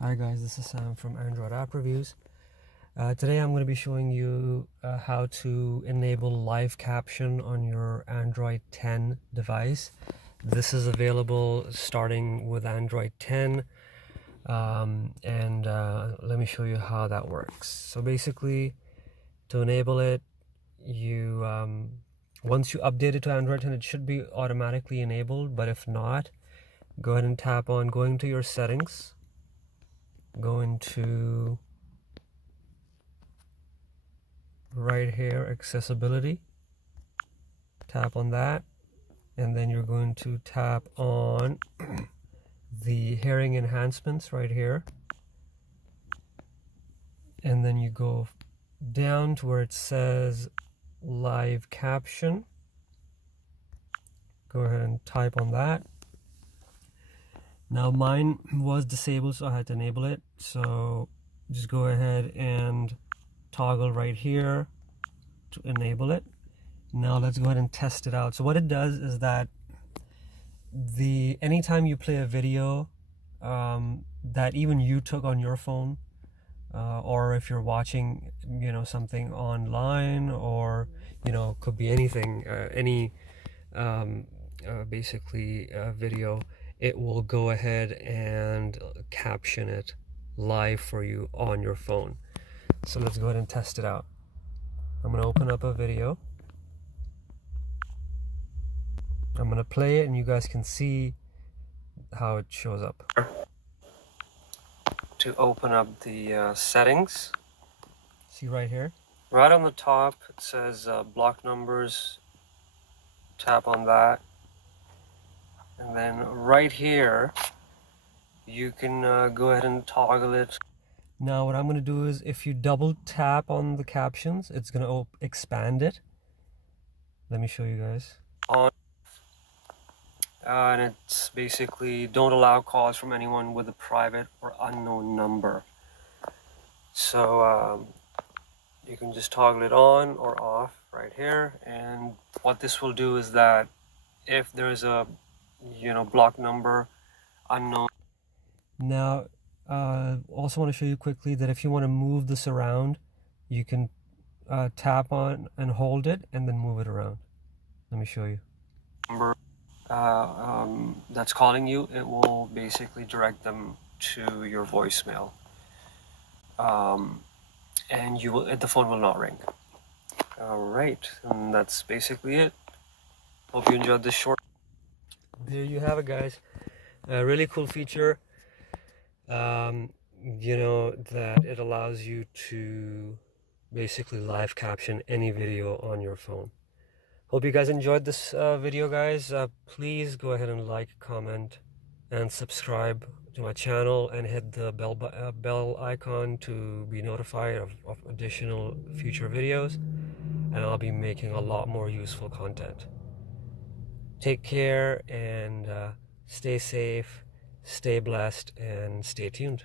Hi guys, this is Sam from Android App Reviews. Today I'm going to be showing you how to enable live caption on your Android 10 device. This is available starting with Android 10 let me show you how that works. So basically, to enable it, you once you update it to Android 10, it should be automatically enabled, but if not, go ahead and tap on going to your settings. Go into right here, accessibility, tap on that, and then you're going to tap on the hearing enhancements right here, and then you go down to where it says live caption. Go ahead and type on that. Now mine was disabled, so I had to enable it, so just go ahead and toggle right here to enable it. Now let's go ahead and test it out. So what it does is that anytime you play a video that even you took on your phone, or if you're watching something online, or could be anything, any basically video, it will go ahead and caption it live for you on your phone. So let's go ahead and test it out. I'm going to open up a video. I'm going to play it and you guys can see how it shows up. To open up the settings, see right here, right on the top it says block numbers. Tap on that, and then right here you can go ahead and toggle it. Now what I'm going to do is, if you double tap on the captions, it's going to expand it. Let me show you guys. On and it's basically, don't allow calls from anyone with a private or unknown number. So you can just toggle it on or off right here, and what this will do is that if there's a block number unknown. Now also want to show you quickly that if you want to move this around, you can tap on and hold it and then move it around. Let me show you. Number that's calling you, it will basically direct them to your voicemail, and the phone will not ring. Alright, and that's basically it. Hope you enjoyed this short. There you have it, guys. A really cool feature, that it allows you to basically live caption any video on your phone. Hope you guys enjoyed this video, guys. Please go ahead and like, comment, and subscribe to my channel, and hit the bell icon to be notified of additional future videos, and I'll be making a lot more useful content. Take care and stay safe, stay blessed, and stay tuned.